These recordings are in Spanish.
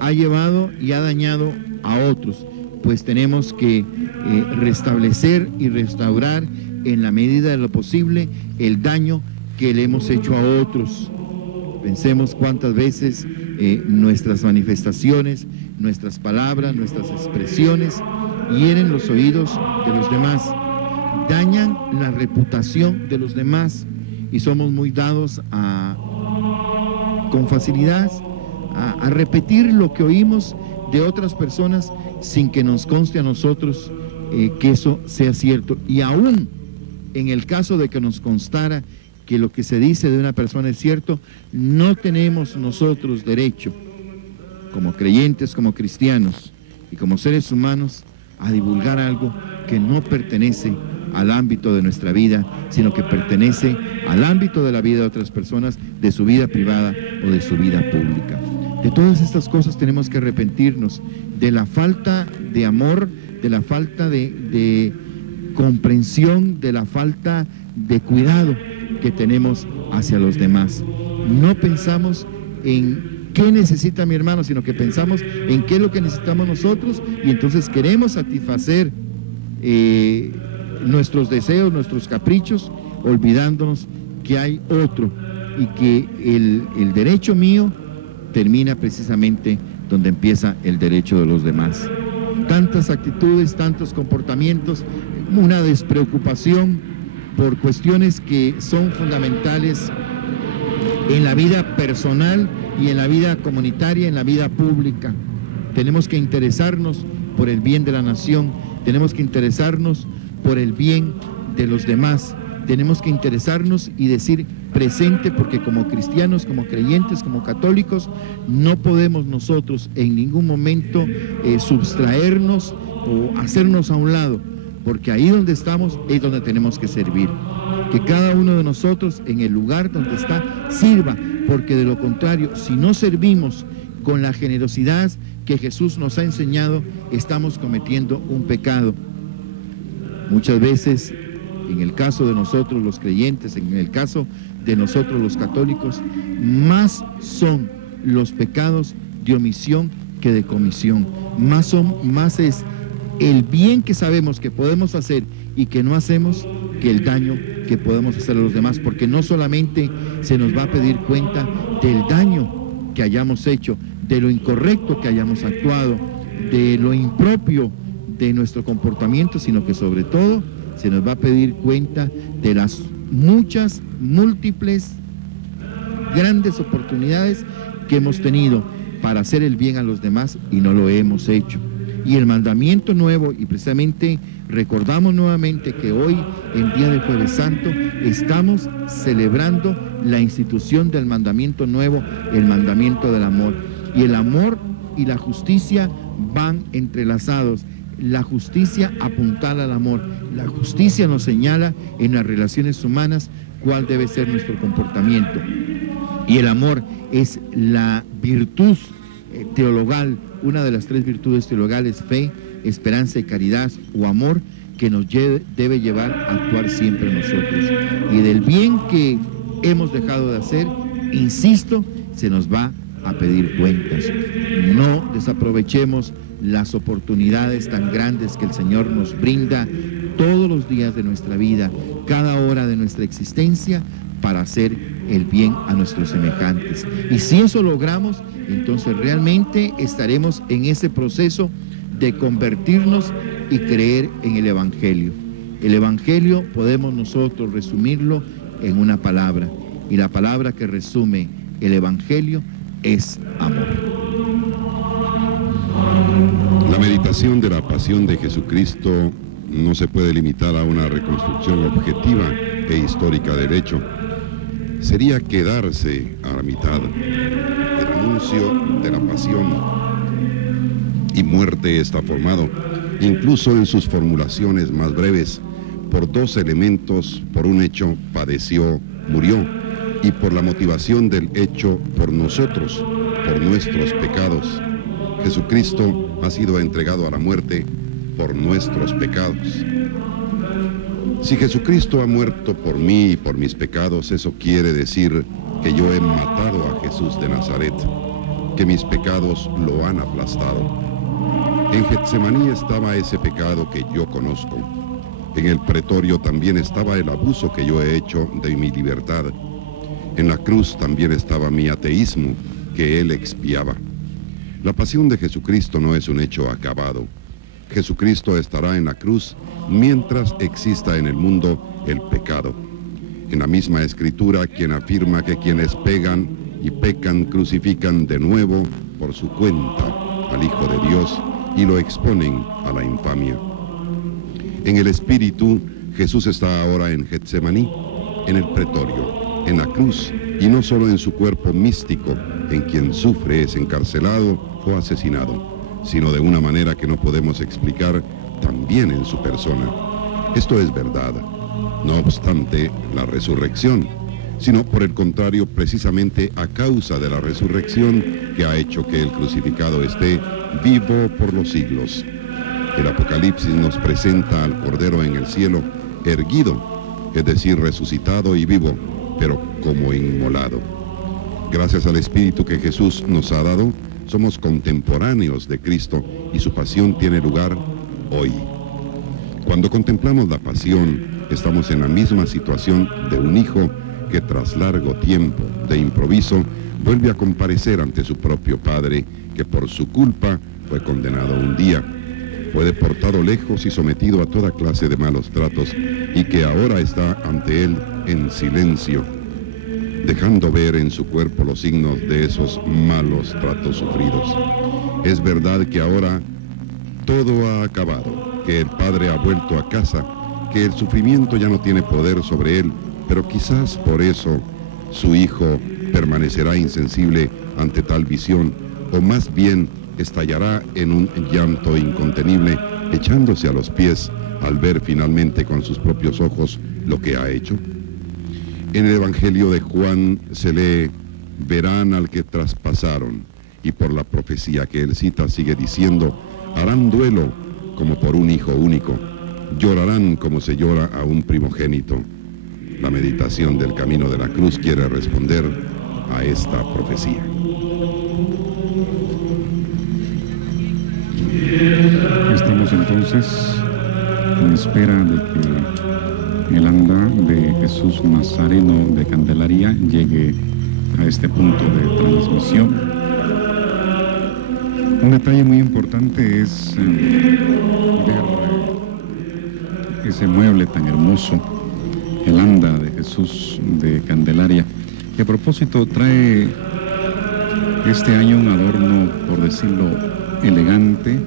ha llevado y ha dañado a otros, pues tenemos que restablecer y restaurar en la medida de lo posible el daño que le hemos hecho a otros. Pensemos cuántas veces nuestras manifestaciones, nuestras palabras, nuestras expresiones hieren los oídos de los demás, dañan la reputación de los demás y somos muy dados con facilidad a repetir lo que oímos de otras personas sin que nos conste a nosotros que eso sea cierto. Y aún en el caso de que nos constara que lo que se dice de una persona es cierto, no tenemos nosotros derecho, como creyentes, como cristianos y como seres humanos, a divulgar algo que no pertenece al ámbito de nuestra vida, sino que pertenece al ámbito de la vida de otras personas, de su vida privada o de su vida pública. De todas estas cosas tenemos que arrepentirnos, de la falta de amor, de la falta de comprensión, de la falta de cuidado que tenemos hacia los demás. No pensamos en qué necesita mi hermano, sino que pensamos en qué es lo que necesitamos nosotros, y entonces queremos satisfacer nuestros deseos, nuestros caprichos, olvidándonos que hay otro y que el derecho mío termina precisamente donde empieza el derecho de los demás. Tantas actitudes, tantos comportamientos, una despreocupación por cuestiones que son fundamentales en la vida personal y en la vida comunitaria, en la vida pública. Tenemos que interesarnos por el bien de la nación, tenemos que interesarnos por el bien de los demás, tenemos que interesarnos y decir presente, porque como cristianos, como creyentes, como católicos, no podemos nosotros en ningún momento subtraernos o hacernos a un lado, porque ahí donde estamos es donde tenemos que servir. Que cada uno de nosotros en el lugar donde está sirva, porque de lo contrario, si no servimos con la generosidad que Jesús nos ha enseñado, estamos cometiendo un pecado. Muchas veces, en el caso de nosotros los creyentes, en el caso de nosotros los católicos, más son los pecados de omisión que de comisión. Más es el bien que sabemos que podemos hacer y que no hacemos, que el daño que podemos hacer a los demás, porque no solamente se nos va a pedir cuenta del daño que hayamos hecho, de lo incorrecto que hayamos actuado, de lo impropio de nuestro comportamiento, sino que sobre todo se nos va a pedir cuenta de las muchas, múltiples, grandes oportunidades que hemos tenido para hacer el bien a los demás y no lo hemos hecho. Y el mandamiento nuevo, y precisamente recordamos nuevamente que hoy, en día del Jueves Santo, estamos celebrando la institución del mandamiento nuevo, el mandamiento del amor. Y el amor y la justicia van entrelazados. La justicia apuntala al amor. La justicia nos señala en las relaciones humanas cuál debe ser nuestro comportamiento. Y el amor es la virtud teologal, una de las tres virtudes teologales: fe, esperanza y caridad, o amor, que nos debe llevar a actuar siempre nosotros. Y del bien que hemos dejado de hacer, insisto, se nos va a pedir cuentas. No desaprovechemos las oportunidades tan grandes que el Señor nos brinda todos los días de nuestra vida, cada hora de nuestra existencia, para hacer el bien a nuestros semejantes. Y si eso logramos, entonces realmente estaremos en ese proceso de convertirnos y creer en el Evangelio. El Evangelio podemos nosotros resumirlo en una palabra, y la palabra que resume el Evangelio es amor. La meditación de la pasión de Jesucristo no se puede limitar a una reconstrucción objetiva e histórica del hecho. Sería quedarse a la mitad. El anuncio de la pasión y muerte está formado, incluso en sus formulaciones más breves, por dos elementos: por un hecho, padeció, murió, y por la motivación del hecho, por nosotros, por nuestros pecados. Jesucristo ha sido entregado a la muerte por nuestros pecados. Si Jesucristo ha muerto por mí y por mis pecados, eso quiere decir que yo he matado a Jesús de Nazaret. que mis pecados lo han aplastado. En Getsemaní estaba ese pecado que yo conozco. En el pretorio también estaba el abuso que yo he hecho de mi libertad. En la cruz también estaba mi ateísmo que él expiaba. La pasión de Jesucristo no es un hecho acabado. Jesucristo estará en la cruz mientras exista en el mundo el pecado. En la misma Escritura, quien afirma que quienes pegan y pecan crucifican de nuevo por su cuenta al Hijo de Dios y lo exponen a la infamia. En el Espíritu, Jesús está ahora en Getsemaní, en el pretorio, en la cruz, y no solo en su cuerpo místico, en quien sufre, es encarcelado o asesinado, sino de una manera que no podemos explicar, también en su persona. Esto es verdad, no obstante la resurrección, sino por el contrario, precisamente a causa de la resurrección que ha hecho que el crucificado esté vivo por los siglos. El Apocalipsis nos presenta al Cordero en el cielo, erguido, es decir, resucitado y vivo, pero como inmolado. Gracias al Espíritu que Jesús nos ha dado, somos contemporáneos de Cristo y su pasión tiene lugar hoy. Cuando contemplamos la pasión, estamos en la misma situación de un hijo que tras largo tiempo de improviso vuelve a comparecer ante su propio padre, que por su culpa fue condenado un día, fue deportado lejos y sometido a toda clase de malos tratos, y que ahora está ante él en silencio, dejando ver en su cuerpo los signos de esos malos tratos sufridos. Es verdad que ahora todo ha acabado, que el padre ha vuelto a casa, que el sufrimiento ya no tiene poder sobre él, pero quizás por eso su hijo permanecerá insensible ante tal visión, o más bien estallará en un llanto incontenible, echándose a los pies al ver finalmente con sus propios ojos lo que ha hecho. En el Evangelio de Juan se lee: verán al que traspasaron, y por la profecía que él cita sigue diciendo: harán duelo como por un hijo único, llorarán como se llora a un primogénito. La meditación del camino de la cruz quiere responder a esta profecía. Estamos entonces en espera de que el anda de Jesús Nazareno de Candelaria llegue a este punto de transmisión. Un detalle muy importante es ver ese mueble tan hermoso, el anda de Jesús de Candelaria, que a propósito trae este año un adorno, por decirlo, elegante.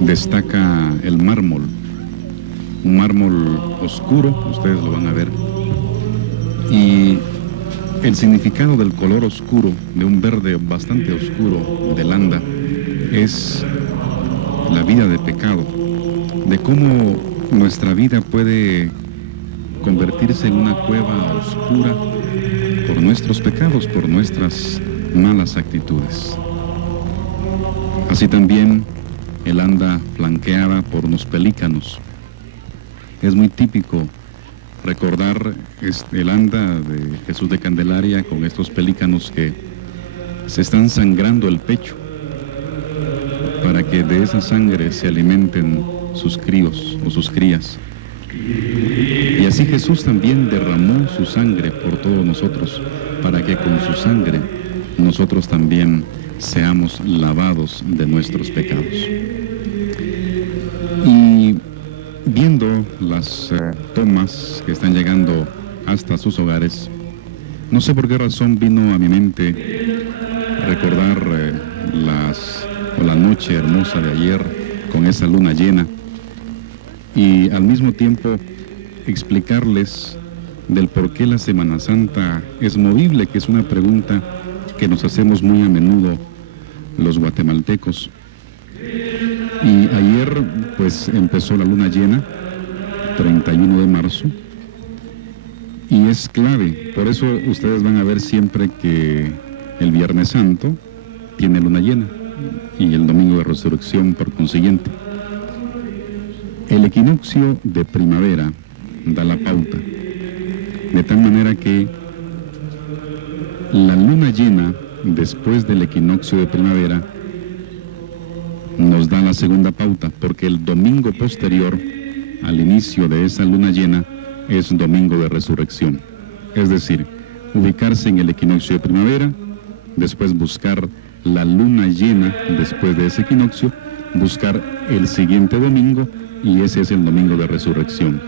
Destaca el mármol, un mármol oscuro, ustedes lo van a ver, y el significado del color oscuro, de un verde bastante oscuro del anda, es la vida de pecado, de cómo nuestra vida puede convertirse en una cueva oscura por nuestros pecados, por nuestras malas actitudes. Así también el anda flanqueada por unos pelícanos. Es muy típico recordar el anda de Jesús de Candelaria con estos pelícanos que se están sangrando el pecho para que de esa sangre se alimenten sus críos o sus crías. Y así Jesús también derramó su sangre por todos nosotros, para que con su sangre nosotros también seamos lavados de nuestros pecados. Y viendo las tomas que están llegando hasta sus hogares, no sé por qué razón vino a mi mente recordar la noche hermosa de ayer con esa luna llena, y al mismo tiempo explicarles del por qué la Semana Santa es movible, que es una pregunta que nos hacemos muy a menudo los guatemaltecos. Y ayer pues empezó la luna llena, 31 de marzo, y es clave. Por eso ustedes van a ver siempre que el Viernes Santo tiene luna llena y el Domingo de Resurrección por consiguiente. El equinoccio de primavera da la pauta, de tal manera que la luna llena después del equinoccio de primavera, nos da la segunda pauta, porque el domingo posterior al inicio de esa luna llena es domingo de resurrección. Es decir, ubicarse en el equinoccio de primavera, después buscar la luna llena después de ese equinoccio, buscar el siguiente domingo, y ese es el domingo de resurrección.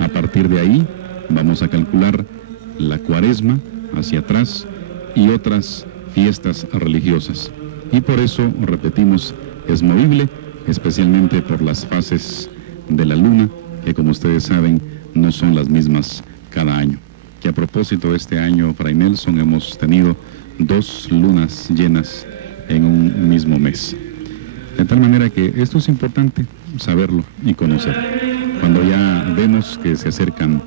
A partir de ahí vamos a calcular la cuaresma hacia atrás y otras fiestas religiosas. Y por eso, repetimos, es movible, especialmente por las fases de la luna, que como ustedes saben, no son las mismas cada año. Que a propósito, este año, Fray Nelson, hemos tenido 2 lunas llenas en un mismo mes. De tal manera que esto es importante saberlo y conocer. Cuando ya vemos que se acercan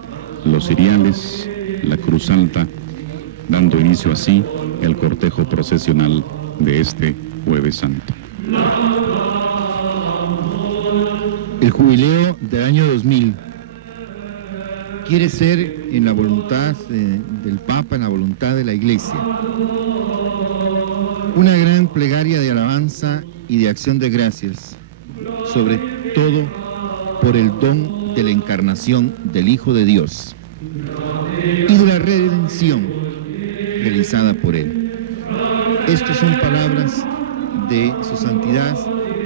los ciriales, la Cruz Alta, dando inicio así el cortejo procesional de este Jueves Santo. El jubileo del año 2000 quiere ser en la voluntad del Papa, en la voluntad de la Iglesia, una gran plegaria de alabanza y de acción de gracias, sobre todo por el don de la encarnación del Hijo de Dios y de la redención realizada por Él. Estas son palabras de Su Santidad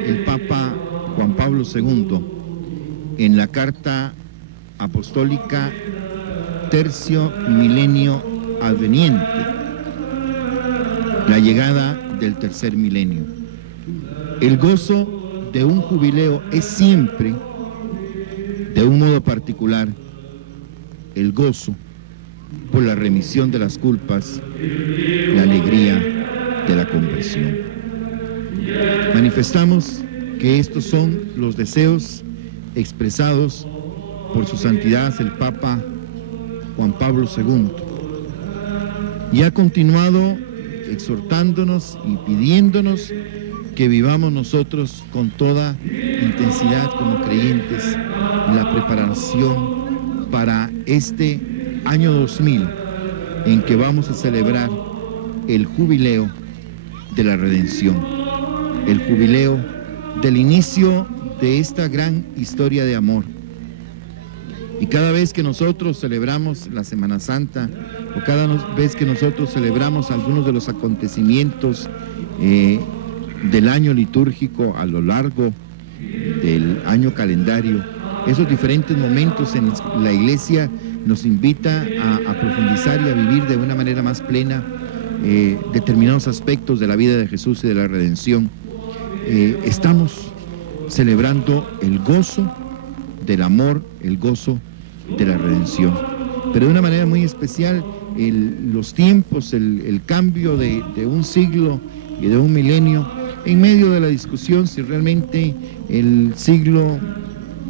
el Papa Juan Pablo II en la Carta Apostólica Tercio Milenio Adveniente, la llegada del tercer milenio. El gozo de un jubileo es siempre, de un modo particular, el gozo por la remisión de las culpas, la alegría de la conversión. Manifestamos que estos son los deseos expresados por Su Santidad el Papa Juan Pablo II, y ha continuado exhortándonos y pidiéndonos que vivamos nosotros con toda intensidad como creyentes la preparación para este año 2000, en que vamos a celebrar el jubileo de la redención, el jubileo del inicio de esta gran historia de amor. Y cada vez que nosotros celebramos la Semana Santa, o cada vez que nosotros celebramos algunos de los acontecimientos del año litúrgico a lo largo del año calendario, esos diferentes momentos en la Iglesia nos invita a profundizar y a vivir de una manera más plena determinados aspectos de la vida de Jesús y de la redención. Estamos celebrando el gozo del amor, el gozo de la redención, pero de una manera muy especial los tiempos, el cambio de un siglo y de un milenio, en medio de la discusión si realmente el siglo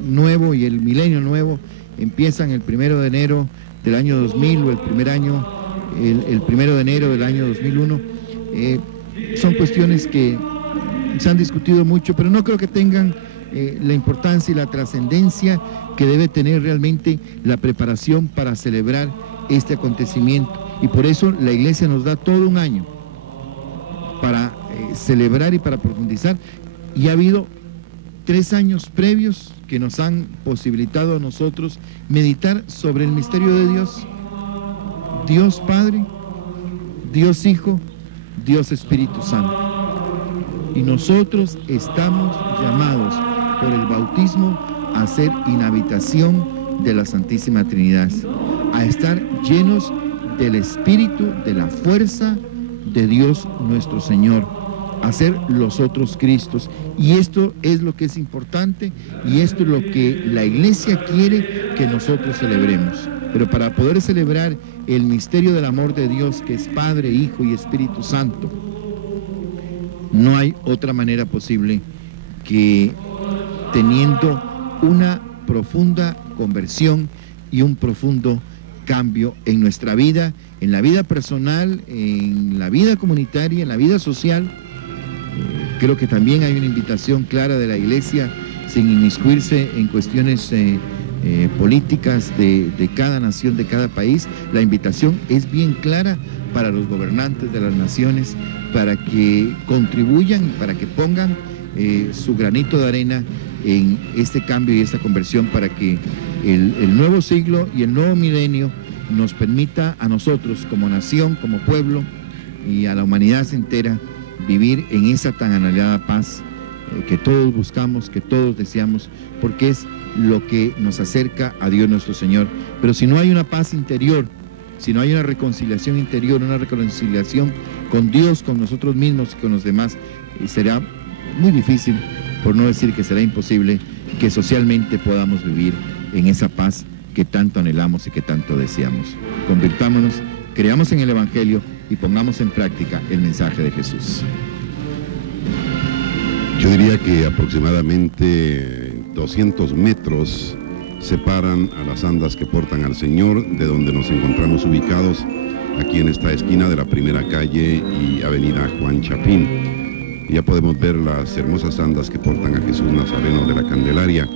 nuevo y el milenio nuevo empiezan el 1 de enero del año 2000 o el 1 de enero del año 2001. Son cuestiones que se han discutido mucho, pero no creo que tengan la importancia y la trascendencia que debe tener realmente la preparación para celebrar este acontecimiento. Y por eso la Iglesia nos da todo un año para celebrar y para profundizar, y ha habido 3 años previos que nos han posibilitado a nosotros meditar sobre el misterio de Dios, Dios Padre, Dios Hijo, Dios Espíritu Santo. Y nosotros estamos llamados por el bautismo a ser inhabitación de la Santísima Trinidad, a estar llenos del Espíritu, de la fuerza de Dios nuestro Señor, a ser los otros Cristos. Y esto es lo que es importante, y esto es lo que la Iglesia quiere que nosotros celebremos. Pero para poder celebrar el misterio del amor de Dios, que es Padre, Hijo y Espíritu Santo, no hay otra manera posible que teniendo una profunda conversión y un profundo cambio en nuestra vida, en la vida personal, en la vida comunitaria, en la vida social. Creo que también hay una invitación clara de la Iglesia, sin inmiscuirse en cuestiones políticas de cada nación, de cada país. La invitación es bien clara para los gobernantes de las naciones, para que contribuyan, para que pongan su granito de arena en este cambio y esta conversión, para que el nuevo siglo y el nuevo milenio nos permita a nosotros como nación, como pueblo y a la humanidad entera vivir en esa tan anhelada paz que todos buscamos, que todos deseamos, porque es lo que nos acerca a Dios nuestro Señor. Pero si no hay una paz interior, si no hay una reconciliación interior, una reconciliación con Dios, con nosotros mismos y con los demás, será muy difícil, por no decir que será imposible, que socialmente podamos vivir en esa paz que tanto anhelamos y que tanto deseamos. Convirtámonos, creamos en el Evangelio y pongamos en práctica el mensaje de Jesús. Yo diría que aproximadamente 200 metros separan a las andas que portan al Señor de donde nos encontramos ubicados, aquí en esta esquina de la primera calle y avenida Juan Chapín. Ya podemos ver las hermosas andas que portan a Jesús Nazareno de la Candelaria,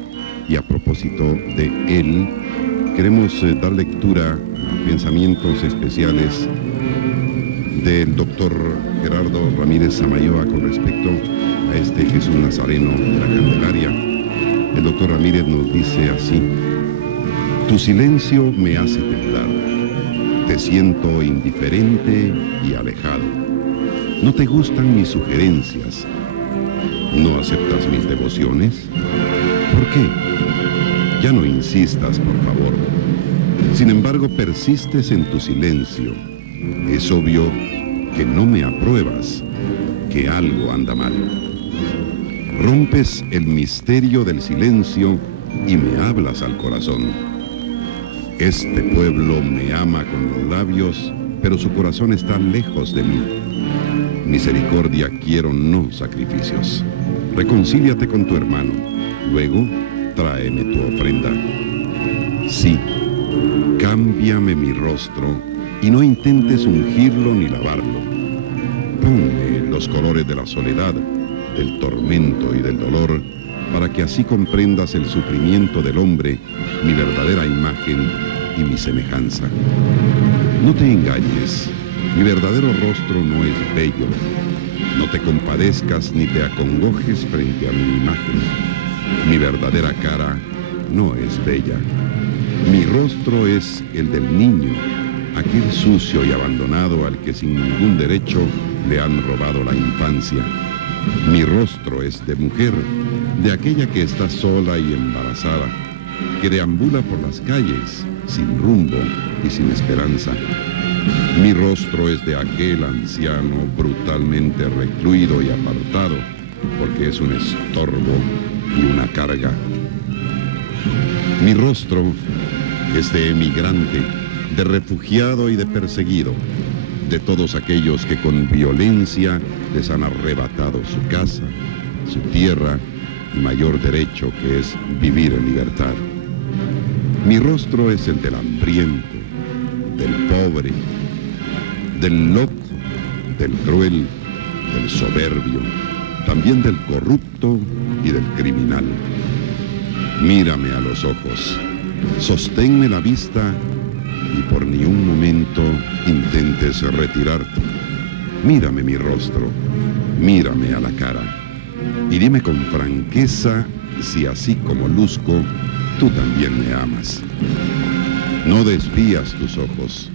y a propósito de él, queremos dar lectura a pensamientos especiales del doctor Gerardo Ramírez Samayoa con respecto a este Jesús Nazareno de la Candelaria. El doctor Ramírez nos dice así: tu silencio me hace temblar, te siento indiferente y alejado. No te gustan mis sugerencias, no aceptas mis devociones. ¿Por qué? Ya no insistas, por favor. Sin embargo, persistes en tu silencio. Es obvio que no me apruebas, que algo anda mal. Rompes el misterio del silencio y me hablas al corazón. Este pueblo me ama con los labios, pero su corazón está lejos de mí. Misericordia quiero, no sacrificios. Reconcíliate con tu hermano, luego tráeme tu ofrenda. Sí, cámbiame mi rostro y no intentes ungirlo ni lavarlo. Ponme los colores de la soledad, del tormento y del dolor, para que así comprendas el sufrimiento del hombre, mi verdadera imagen y mi semejanza. No te engañes, mi verdadero rostro no es bello. No te compadezcas ni te acongojes frente a mi imagen. Mi verdadera cara no es bella. Mi rostro es el del niño, aquel sucio y abandonado al que sin ningún derecho le han robado la infancia. Mi rostro es de mujer, de aquella que está sola y embarazada, que deambula por las calles, sin rumbo y sin esperanza. Mi rostro es de aquel anciano brutalmente recluido y apartado, porque es un estorbo y una carga. Mi rostro es de emigrante, de refugiado y de perseguido, de todos aquellos que con violencia les han arrebatado su casa, su tierra y mayor derecho, que es vivir en libertad. Mi rostro es el del hambriento, del pobre, del loco, del cruel, del soberbio, también del corrupto y del criminal. Mírame a los ojos, sosténme la vista y por ni un momento intentes retirarte. Mírame mi rostro, mírame a la cara y dime con franqueza si así como luzco, tú también me amas. No desvías tus ojos.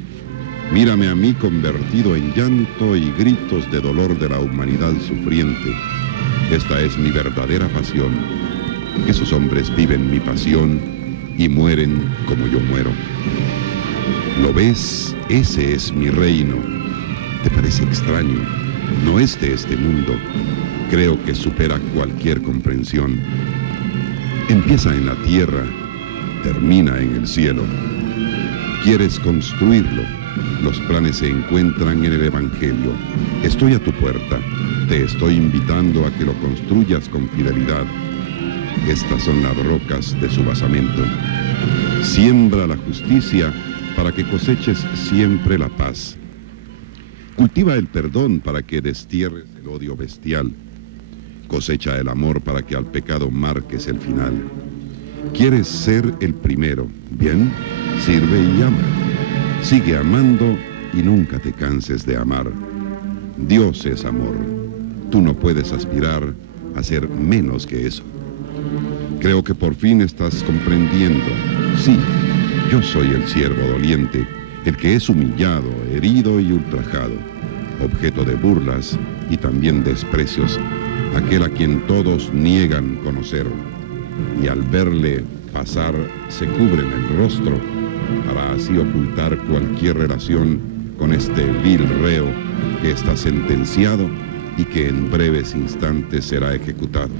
Mírame a mí convertido en llanto y gritos de dolor de la humanidad sufriente. Esta es mi verdadera pasión. Esos hombres viven mi pasión y mueren como yo muero. ¿Lo ves? Ese es mi reino. ¿Te parece extraño? No es de este mundo. Creo que supera cualquier comprensión. Empieza en la tierra, termina en el cielo. ¿Quieres construirlo? Los planes se encuentran en el Evangelio. Estoy a tu puerta. Te estoy invitando a que lo construyas con fidelidad. Estas son las rocas de su basamento. Siembra la justicia para que coseches siempre la paz. Cultiva el perdón para que destierres el odio bestial. Cosecha el amor para que al pecado marques el final. ¿Quieres ser el primero? Bien, sirve y ama. Sigue amando y nunca te canses de amar. Dios es amor. Tú no puedes aspirar a ser menos que eso. Creo que por fin estás comprendiendo. Sí, yo soy el siervo doliente, el que es humillado, herido y ultrajado, objeto de burlas y también desprecios, aquel a quien todos niegan conocer, y al verle pasar se cubren el rostro para así ocultar cualquier relación con este vil reo que está sentenciado y que en breves instantes será ejecutado,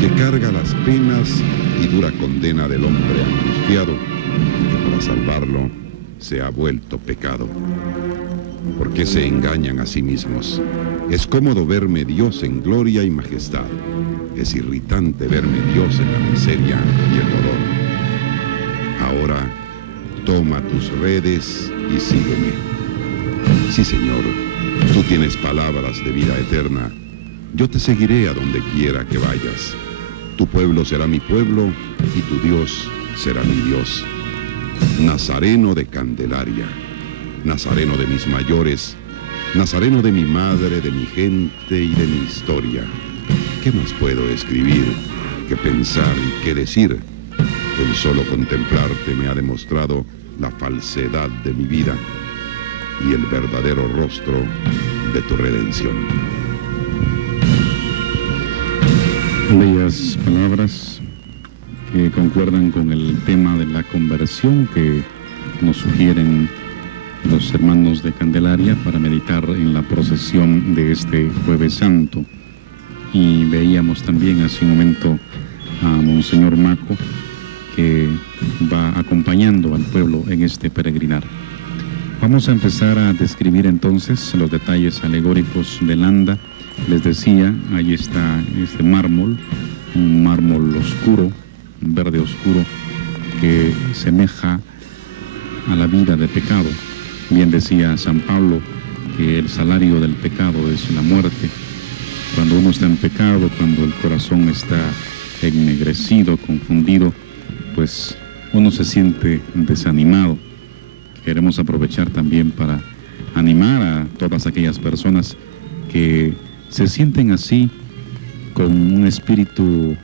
que carga las penas y dura condena del hombre angustiado y que para salvarlo se ha vuelto pecado. ¿Por qué se engañan a sí mismos? Es cómodo verme Dios en gloria y majestad. Es irritante verme Dios en la miseria y el dolor. Ahora, toma tus redes y sígueme. Sí, Señor, tú tienes palabras de vida eterna. Yo te seguiré a donde quiera que vayas. Tu pueblo será mi pueblo y tu Dios será mi Dios. Nazareno de Candelaria, nazareno de mis mayores, nazareno de mi madre, de mi gente y de mi historia. ¿Qué más puedo escribir, que pensar y que decir? El solo contemplarte me ha demostrado la falsedad de mi vida y el verdadero rostro de tu redención. Bellas palabras que concuerdan con el tema de la conversión que nos sugieren los hermanos de Candelaria para meditar en la procesión de este Jueves Santo. Y veíamos también hace un momento a Monseñor Maco, que va acompañando al pueblo en este peregrinar. Vamos a empezar a describir entonces los detalles alegóricos del anda. Les decía, ahí está este mármol, un mármol oscuro, un verde oscuro, que semeja a la vida de pecado. Bien decía San Pablo que el salario del pecado es la muerte. Cuando uno está en pecado, cuando el corazón está ennegrecido, confundido, pues uno se siente desanimado. Queremos aprovechar también para animar a todas aquellas personas que se sienten así, con un espíritu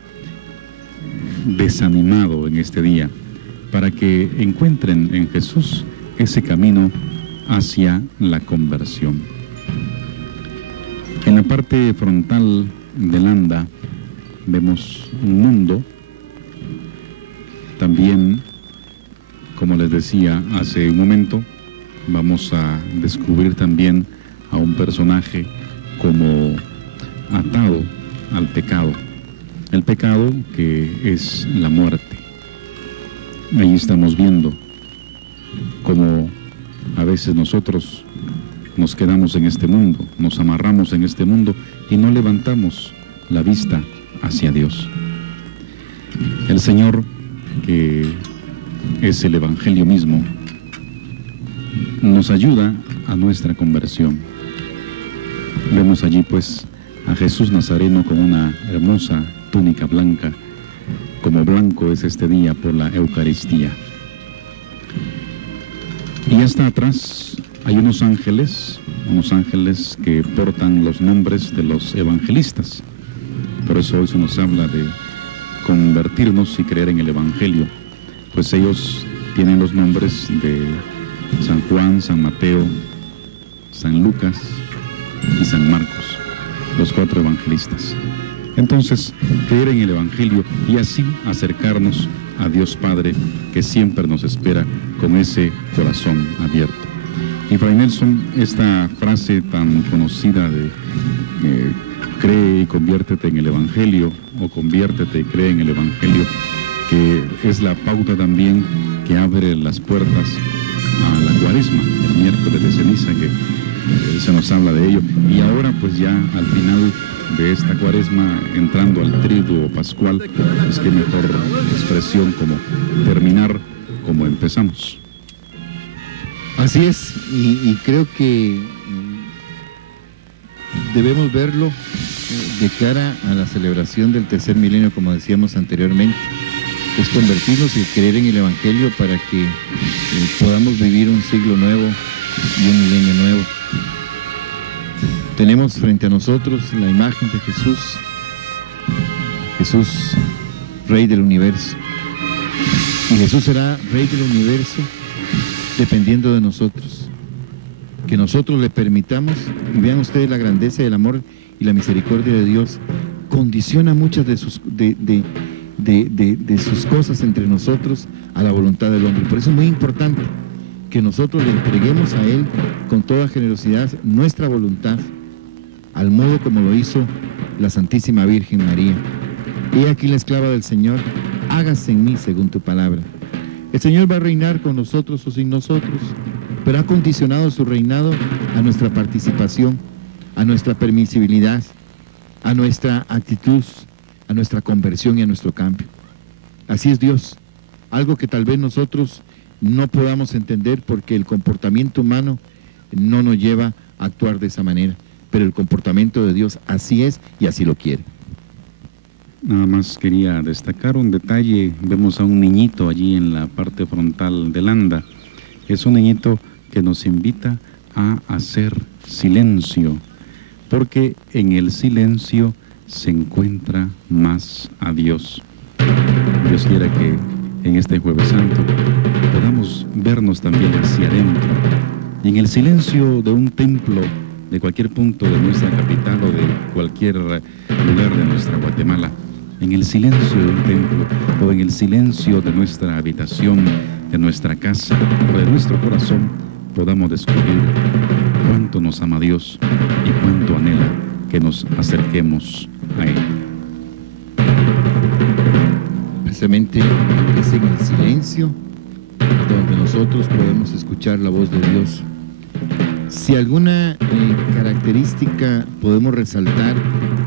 desanimado en este día, para que encuentren en Jesús ese camino hacia la conversión. En la parte frontal del anda vemos un mundo. También, como les decía hace un momento, vamos a descubrir también a un personaje como atado al pecado. El pecado que es la muerte. Ahí estamos viendo cómo a veces nosotros nos quedamos en este mundo, nos amarramos en este mundo y no levantamos la vista hacia Dios. El Señor, que es el Evangelio mismo, nos ayuda a nuestra conversión. Vemos allí pues a Jesús Nazareno con una hermosa túnica blanca, como blanco es este día por la Eucaristía. Y hasta atrás hay unos ángeles que portan los nombres de los evangelistas. Por eso hoy se nos habla de convertirnos y creer en el Evangelio, pues ellos tienen los nombres de San Juan, San Mateo, San Lucas y San Marcos, los 4 evangelistas. Entonces, creer en el Evangelio y así acercarnos a Dios Padre, que siempre nos espera con ese corazón abierto. Y Fray Nelson, esta frase tan conocida de cree y conviértete en el Evangelio, o conviértete y cree en el Evangelio, que es la pauta también que abre las puertas a la Cuaresma, el miércoles de ceniza, que se nos habla de ello. Y ahora pues ya al final de esta Cuaresma, entrando al Triduo Pascual, es que mejor expresión como terminar como empezamos. Así es, y creo que debemos verlo de cara a la celebración del tercer milenio, como decíamos anteriormente. es convertirnos y creer en el Evangelio para que podamos vivir un siglo nuevo y un milenio nuevo. Tenemos frente a nosotros la imagen de Jesús, Jesús, Rey del universo. Y Jesús será Rey del universo dependiendo de nosotros. Que nosotros le permitamos, y vean ustedes la grandeza del amor y la misericordia de Dios, condiciona muchas de sus cosas entre nosotros a la voluntad del hombre. Por eso es muy importante que nosotros le entreguemos a Él con toda generosidad nuestra voluntad, al modo como lo hizo la Santísima Virgen María. He aquí la esclava del Señor, hágase en mí según tu palabra. El Señor va a reinar con nosotros o sin nosotros, pero ha condicionado su reinado a nuestra participación, a nuestra permisibilidad, a nuestra actitud, a nuestra conversión y a nuestro cambio. Así es Dios, algo que tal vez nosotros no podamos entender porque el comportamiento humano no nos lleva a actuar de esa manera, pero el comportamiento de Dios así es y así lo quiere. Nada más quería destacar un detalle. Vemos a un niñito allí en la parte frontal del anda. Es un niñito que nos invita a hacer silencio, porque en el silencio se encuentra más a Dios. Dios quiera que en este Jueves Santo podamos vernos también hacia adentro. Y en el silencio de un templo, de cualquier punto de nuestra capital o de cualquier lugar de nuestra Guatemala, en el silencio de un templo o en el silencio de nuestra habitación, de nuestra casa o de nuestro corazón, podamos descubrir cuánto nos ama Dios y cuánto anhela que nos acerquemos a Él. Precisamente es en el silencio donde nosotros podemos escuchar la voz de Dios. Si alguna característica podemos resaltar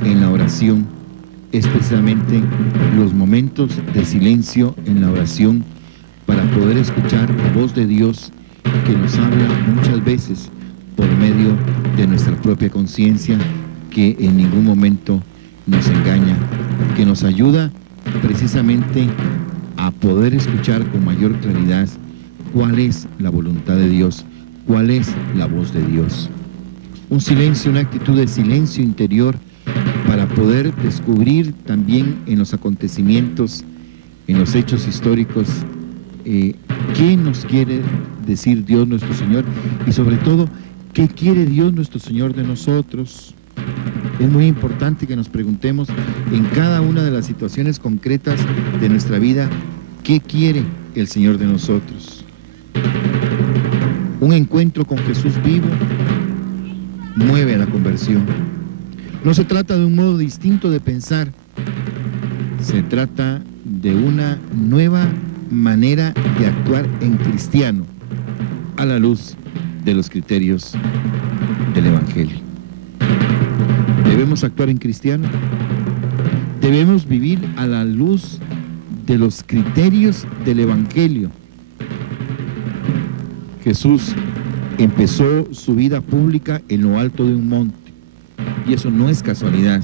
en la oración, es precisamente los momentos de silencio en la oración para poder escuchar la voz de Dios que nos habla muchas veces por medio de nuestra propia conciencia, que en ningún momento nos engaña, que nos ayuda precisamente a poder escuchar con mayor claridad cuál es la voluntad de Dios, cuál es la voz de Dios. Un silencio, una actitud de silencio interior para poder descubrir también en los acontecimientos, en los hechos históricos, qué nos quiere decir Dios nuestro Señor y sobre todo, qué quiere Dios nuestro Señor de nosotros. Es muy importante que nos preguntemos en cada una de las situaciones concretas de nuestra vida, ¿qué quiere el Señor de nosotros? Un encuentro con Jesús vivo mueve a la conversión. No se trata de un modo distinto de pensar, se trata de una nueva manera de actuar en cristiano a la luz de los criterios del Evangelio. Debemos actuar en cristiano, debemos vivir a la luz de los criterios del Evangelio. Jesús empezó su vida pública en lo alto de un monte, y eso no es casualidad.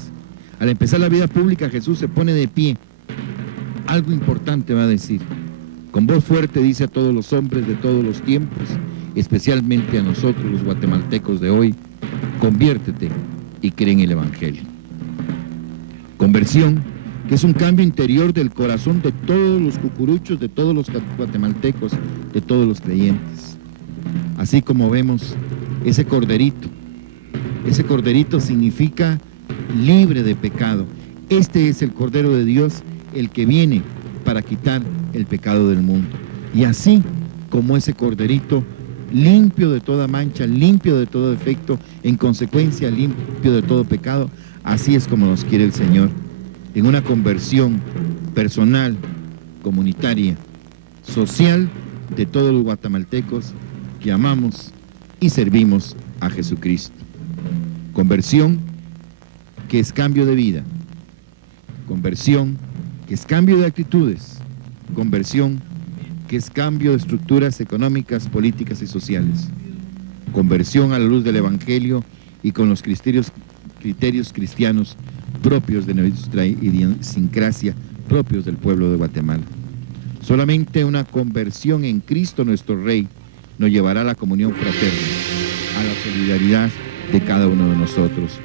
Al empezar la vida pública, Jesús se pone de pie. Algo importante va a decir. Con voz fuerte dice a todos los hombres de todos los tiempos, especialmente a nosotros los guatemaltecos de hoy, conviértete y cree en el Evangelio. Conversión, que es un cambio interior del corazón de todos los cucuruchos, de todos los guatemaltecos, de todos los creyentes. Así como vemos ese corderito significa libre de pecado. Este es el Cordero de Dios, el que viene para quitar el pecado del mundo. Y así como ese corderito, limpio de toda mancha, limpio de todo defecto, en consecuencia limpio de todo pecado, así es como nos quiere el Señor, en una conversión personal, comunitaria, social, de todos los guatemaltecos que amamos y servimos a Jesucristo. Conversión que es cambio de vida, conversión que es cambio de actitudes, conversión que es cambio de estructuras económicas, políticas y sociales, conversión a la luz del Evangelio y con los criterios cristianos propios de nuestra idiosincrasia, propios del pueblo de Guatemala. Solamente una conversión en Cristo nuestro Rey nos llevará a la comunión fraterna, a la solidaridad de cada uno de nosotros.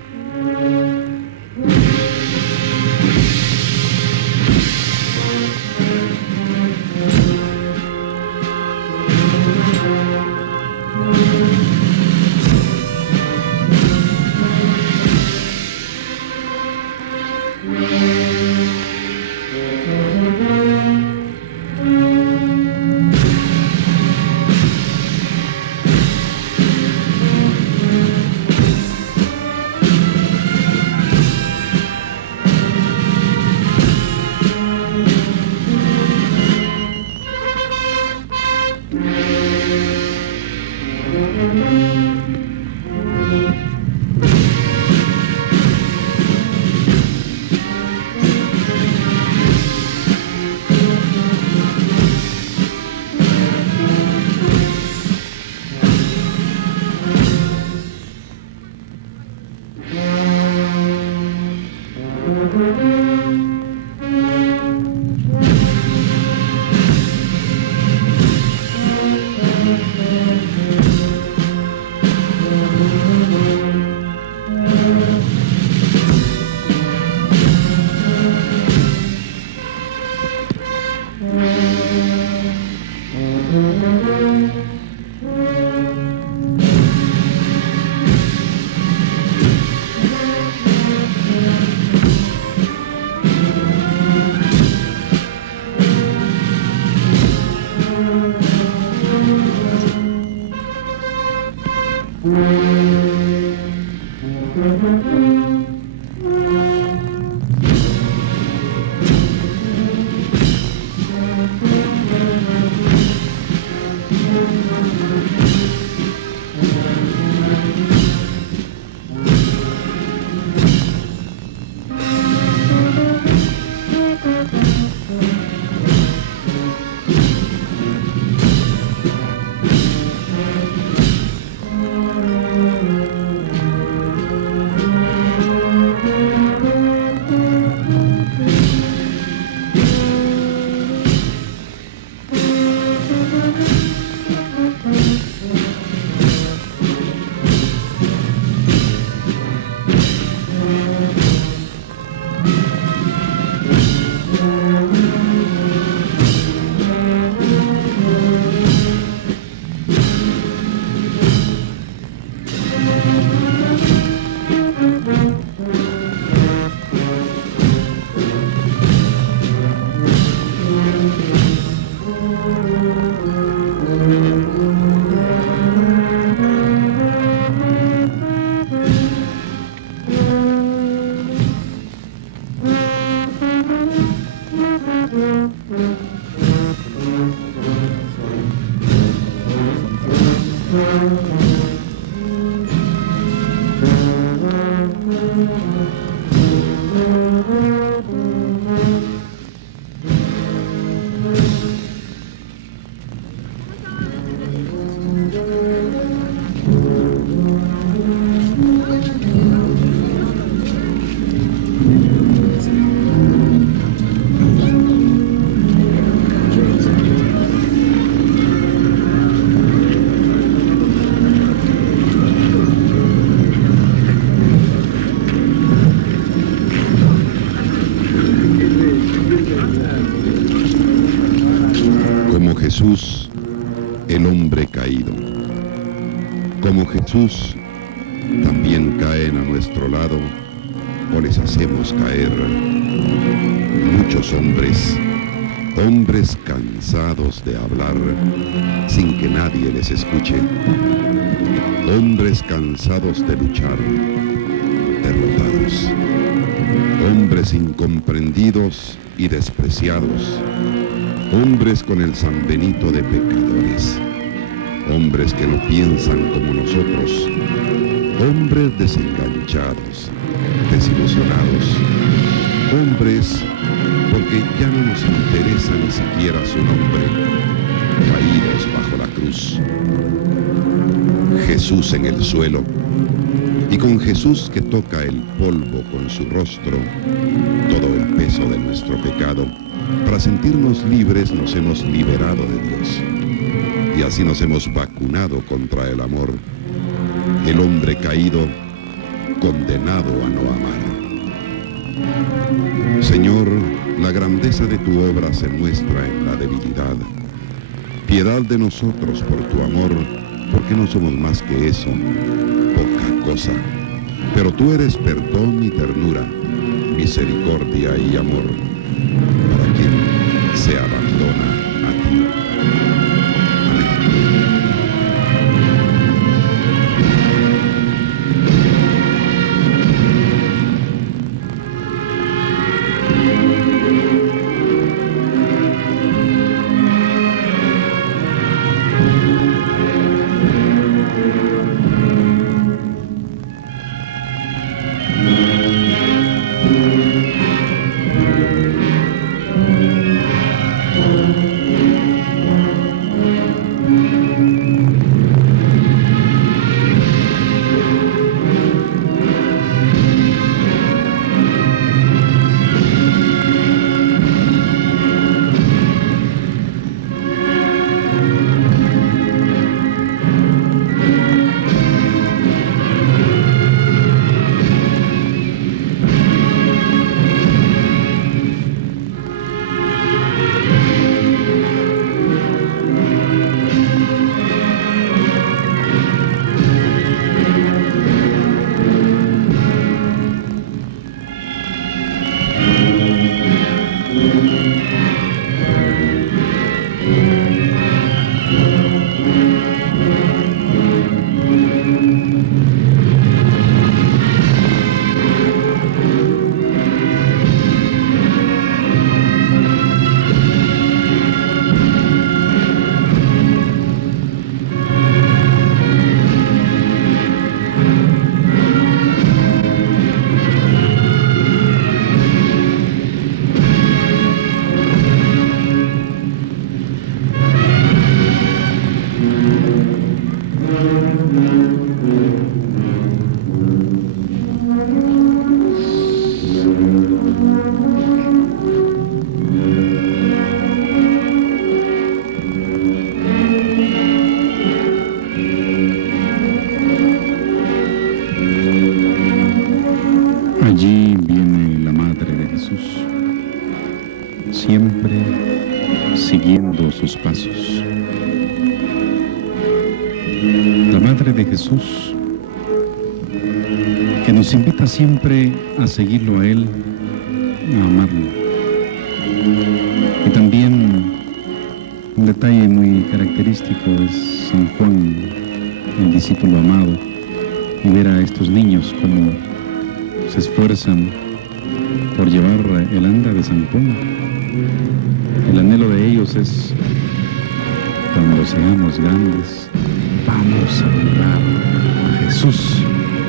Jesús, el hombre caído. Como Jesús, también caen a nuestro lado o les hacemos caer muchos hombres, hombres cansados de hablar sin que nadie les escuche, hombres cansados de luchar, derrotados, hombres incomprendidos y despreciados, hombres con el San Benito de pecadores, hombres que no piensan como nosotros, hombres desenganchados, desilusionados, hombres porque ya no nos interesa ni siquiera su nombre, caídos bajo la cruz. Jesús en el suelo, Y con Jesús que toca el polvo con su rostro, todo el peso de nuestro pecado, para sentirnos libres nos hemos liberado de Dios. Y así nos hemos vacunado contra el amor, el hombre caído, condenado a no amar. Señor, la grandeza de tu obra se muestra en la debilidad. Piedad de nosotros por tu amor, porque no somos más que eso, poca cosa. Pero tú eres perdón y ternura, misericordia y amor, para quien se abandona a ti. Allí viene la Madre de Jesús, siempre siguiendo sus pasos. La Madre de Jesús, que nos invita siempre a seguirlo a Él, a amarlo. Y también un detalle muy característico es San Juan, el discípulo amado, y ver a estos niños como se esfuerzan por llevar el anda de San Juan. El anhelo de ellos es, cuando seamos grandes, vamos a mirar a Jesús,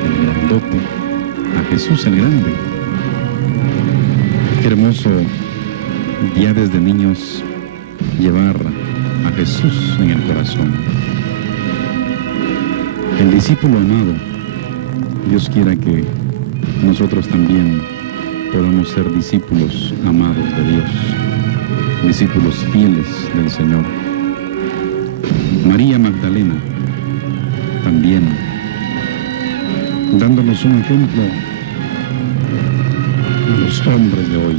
el grandote, a Jesús el grande. Qué hermoso ya desde niños llevar a Jesús en el corazón. El discípulo amado, Dios quiera que nosotros también podamos ser discípulos amados de Dios, discípulos fieles del Señor. María Magdalena también dándonos un ejemplo a los hombres de hoy.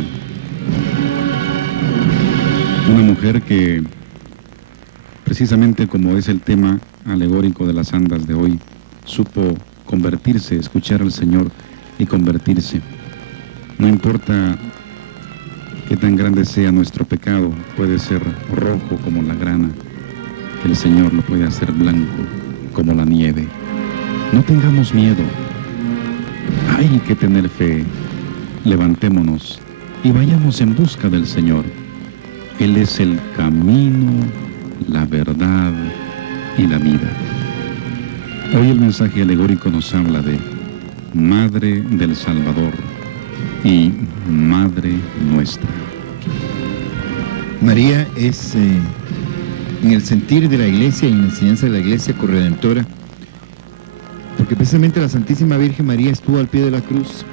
Una mujer que, precisamente como es el tema alegórico de las andas de hoy, supo convertirse, escuchar al Señor y convertirse. No importa qué tan grande sea nuestro pecado, puede ser rojo como la grana, el Señor lo puede hacer blanco como la nieve. No tengamos miedo, hay que tener fe. Levantémonos y vayamos en busca del Señor. Él es el camino, la verdad y la vida. Hoy el mensaje alegórico nos habla de Madre del Salvador y Madre nuestra. María es, en el sentir de la Iglesia y en la enseñanza de la Iglesia corredentora, porque precisamente la Santísima Virgen María estuvo al pie de la cruz.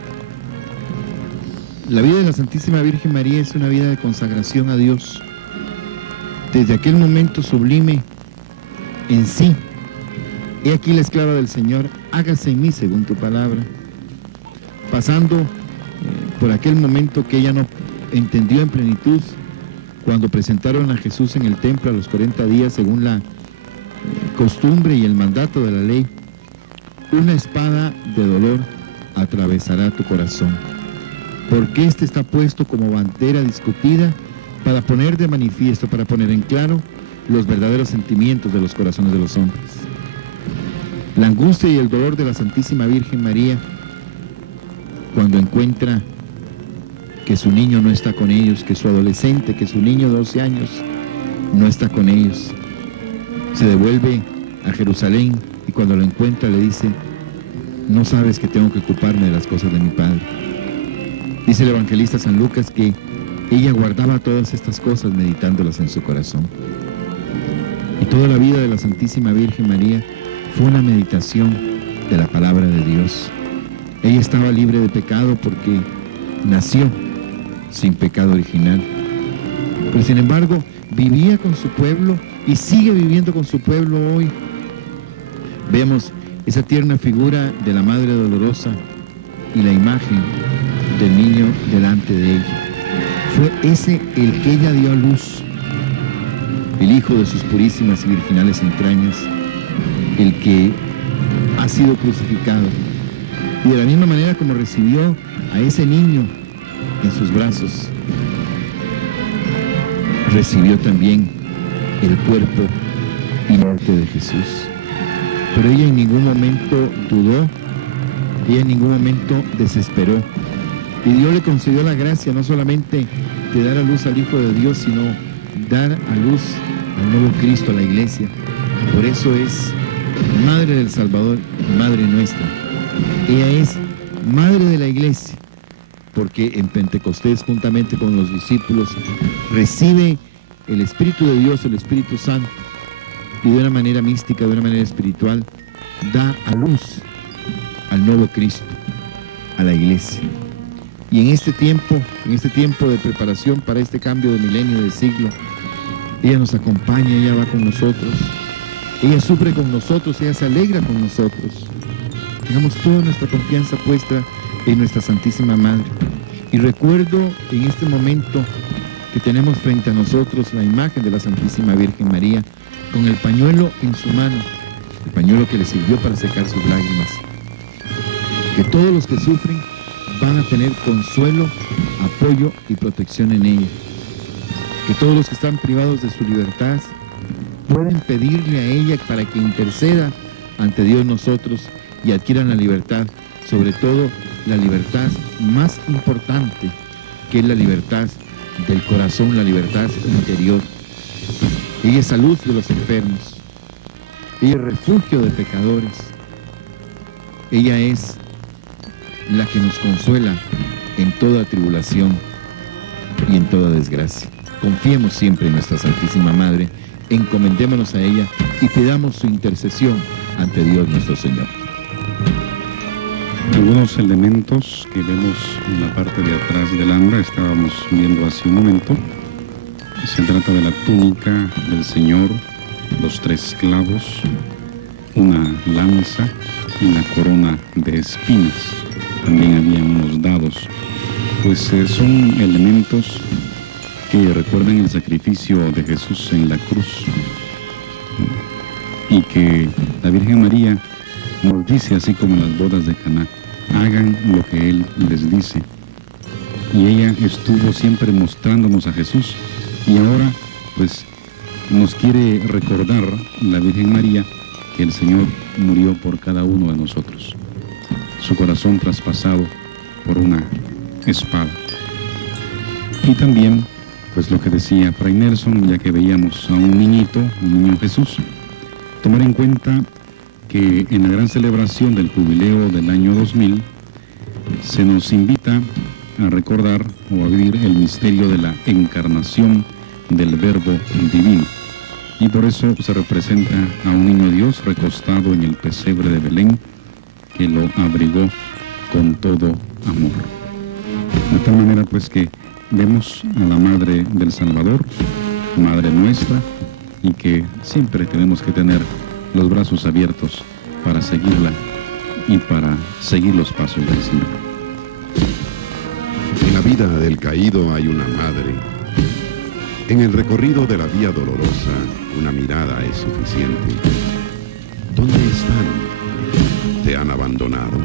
La vida de la Santísima Virgen María es una vida de consagración a Dios. Desde aquel momento sublime en sí, he aquí la esclava del Señor, hágase en mí según tu palabra. Pasando por aquel momento que ella no entendió en plenitud, cuando presentaron a Jesús en el templo a los 40 días, según la costumbre y el mandato de la ley, una espada de dolor atravesará tu corazón, porque este está puesto como bandera discutida para poner de manifiesto, para poner en claro los verdaderos sentimientos de los corazones de los hombres. La angustia y el dolor de la Santísima Virgen María cuando encuentra que su niño no está con ellos, que su adolescente, que su niño de 12 años no está con ellos. Se devuelve a Jerusalén y cuando lo encuentra le dice: no sabes que tengo que ocuparme de las cosas de mi Padre. Dice el evangelista San Lucas que ella guardaba todas estas cosas meditándolas en su corazón. Y toda la vida de la Santísima Virgen María fue una meditación de la palabra de Dios. Ella estaba libre de pecado porque nació sin pecado original. Pero sin embargo, vivía con su pueblo y sigue viviendo con su pueblo hoy. Vemos esa tierna figura de la Madre Dolorosa y la imagen del niño delante de ella. Fue ese el que ella dio a luz, el hijo de sus purísimas y virginales entrañas, el que ha sido crucificado. Y de la misma manera como recibió a ese niño en sus brazos, recibió también el cuerpo y muerte de Jesús. Pero ella en ningún momento dudó, ella en ningún momento desesperó. Y Dios le concedió la gracia no solamente de dar a luz al Hijo de Dios, sino dar a luz al nuevo Cristo, a la Iglesia. Por eso es Madre del Salvador, Madre nuestra. Ella es Madre de la Iglesia, porque en Pentecostés, juntamente con los discípulos, recibe el Espíritu de Dios, el Espíritu Santo, y de una manera mística, de una manera espiritual, da a luz al nuevo Cristo, a la Iglesia. Y en este tiempo de preparación para este cambio de milenio, de siglo, ella nos acompaña, ella va con nosotros, ella sufre con nosotros, ella se alegra con nosotros. Tengamos toda nuestra confianza puesta en nuestra Santísima Madre. Y recuerdo en este momento que tenemos frente a nosotros la imagen de la Santísima Virgen María con el pañuelo en su mano, el pañuelo que le sirvió para secar sus lágrimas. Que todos los que sufren van a tener consuelo, apoyo y protección en ella. Que todos los que están privados de su libertad pueden pedirle a ella para que interceda ante Dios nosotros y adquieran la libertad, sobre todo la libertad más importante, que es la libertad del corazón, la libertad interior. Ella es salud de los enfermos, ella es refugio de pecadores, ella es la que nos consuela en toda tribulación y en toda desgracia. Confiemos siempre en nuestra Santísima Madre, encomendémonos a ella y pidamos su intercesión ante Dios nuestro Señor. Algunos elementos que vemos en la parte de atrás del ambra, estábamos viendo hace un momento. Se trata de la túnica del Señor, los 3 clavos, una lanza y una corona de espinas. También había unos dados. Pues son elementos que recuerdan el sacrificio de Jesús en la cruz. Y que la Virgen María nos dice, así como en las bodas de Caná: hagan lo que Él les dice. Y ella estuvo siempre mostrándonos a Jesús, y ahora pues nos quiere recordar, la Virgen María, que el Señor murió por cada uno de nosotros, su corazón traspasado por una espada. Y también pues lo que decía Fray Nelson, ya que veíamos a un niñito, un niño Jesús, tomar en cuenta que en la gran celebración del jubileo del año 2000 se nos invita a recordar o a vivir el misterio de la encarnación del Verbo Divino. Y por eso se representa a un niño Dios recostado en el pesebre de Belén, que lo abrigó con todo amor. De tal manera pues que vemos a la Madre del Salvador, Madre nuestra, y que siempre tenemos que tener los brazos abiertos para seguirla y para seguir los pasos del Señor. En la vida del caído hay una madre. En el recorrido de la vía dolorosa, una mirada es suficiente. ¿Dónde están? ¿Te han abandonado?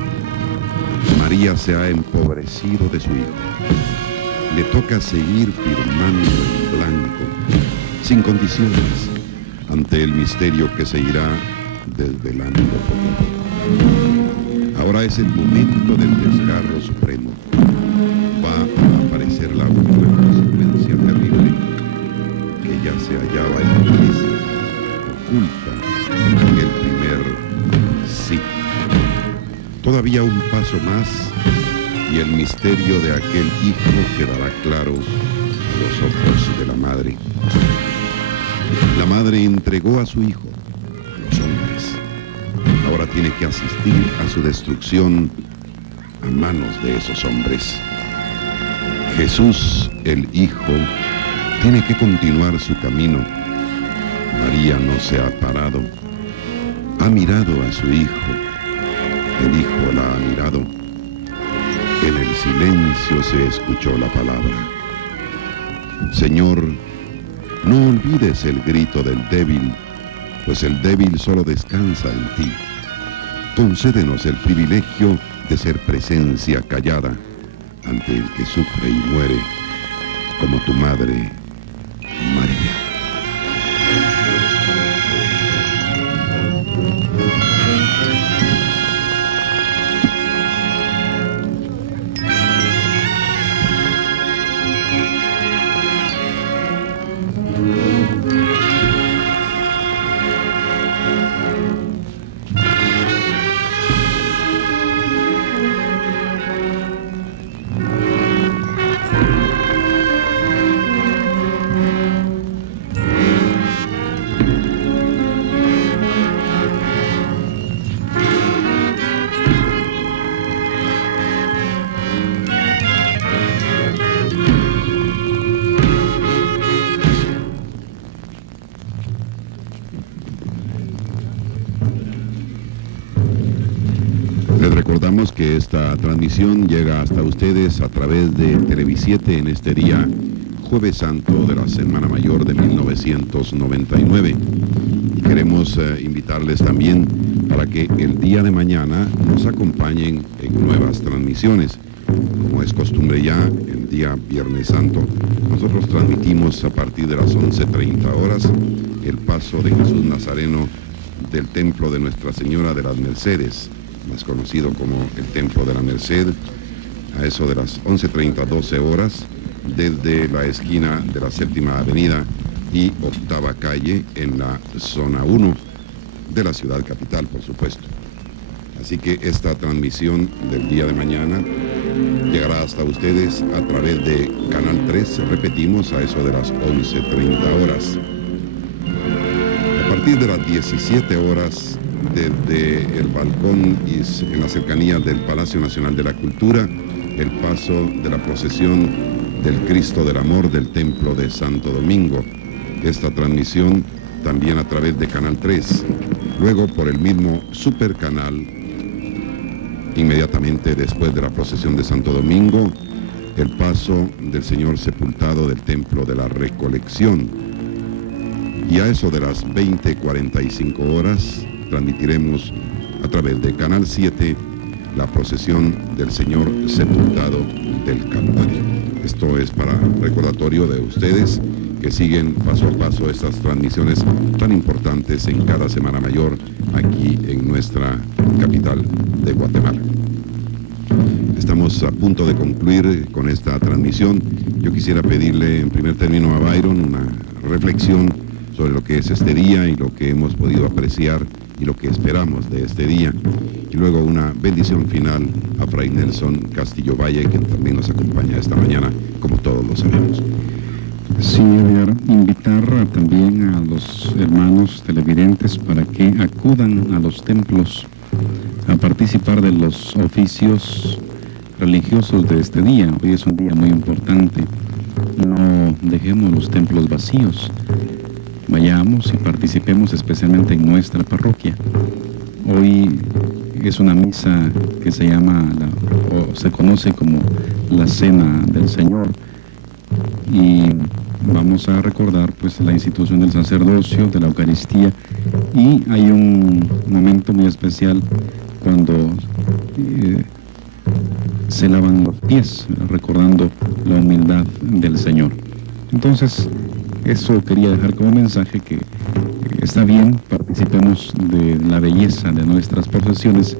María se ha empobrecido de su hijo. Le toca seguir firmando en blanco, sin condiciones, ante el misterio que se irá desvelando poco a poco. Ahora es el momento del desgarro supremo. Va a aparecer la última consecuencia terrible, que ya se hallaba en la iglesia, oculta en aquel primer sí. Todavía un paso más y el misterio de aquel hijo quedará claro a los ojos de la madre. La madre entregó a su hijo, a los hombres. Ahora tiene que asistir a su destrucción a manos de esos hombres. Jesús, el Hijo, tiene que continuar su camino. María no se ha parado. Ha mirado a su Hijo. El Hijo la ha mirado. En el silencio se escuchó la palabra. Señor, no olvides el grito del débil, pues el débil solo descansa en ti. Concédenos el privilegio de ser presencia callada ante el que sufre y muere, como tu madre, María. Recordamos que esta transmisión llega hasta ustedes a través de Televisiete en este día, Jueves Santo de la Semana Mayor de 1999. Y queremos invitarles también para que el día de mañana nos acompañen en nuevas transmisiones. Como es costumbre ya, el día Viernes Santo, nosotros transmitimos a partir de las 11:30 horas el paso de Jesús Nazareno del Templo de Nuestra Señora de las Mercedes, más conocido como el Templo de la Merced, a eso de las 11:30, 12 horas, desde la esquina de la 7ª Avenida y 8ª Calle en la zona 1 de la ciudad capital, por supuesto. Así que esta transmisión del día de mañana llegará hasta ustedes a través de Canal 3, repetimos, a eso de las 11:30 horas. A partir de las 17 horas, desde el balcón y en las cercanías del Palacio Nacional de la Cultura, el paso de la procesión del Cristo del Amor del Templo de Santo Domingo. Esta transmisión también a través de Canal 3. Luego por el mismo supercanal, inmediatamente después de la procesión de Santo Domingo, el paso del Señor sepultado del Templo de la Recolección. Y a eso de las 20:45 horas, transmitiremos a través de Canal 7 la procesión del Señor sepultado del Calvario. Esto es para recordatorio de ustedes que siguen paso a paso estas transmisiones tan importantes en cada Semana Mayor aquí en nuestra capital de Guatemala. Estamos a punto de concluir con esta transmisión. Yo quisiera pedirle en primer término a Byron una reflexión sobre lo que es este día y lo que hemos podido apreciar y lo que esperamos de este día. Y luego una bendición final a Fray Nelson Castillo Valle, quien también nos acompaña esta mañana, como todos lo sabemos. Sí, invitar también a los hermanos televidentes para que acudan a los templos a participar de los oficios religiosos de este día. Hoy es un día muy importante. No dejemos los templos vacíos. Vayamos y participemos especialmente en nuestra parroquia. Hoy es una misa que se llama, o se conoce como la Cena del Señor. Y vamos a recordar pues la institución del sacerdocio, de la Eucaristía, y hay un momento muy especial cuando se lavan los pies, recordando la humildad del Señor. Entonces, eso quería dejar como mensaje, que está bien, participemos de la belleza de nuestras procesiones,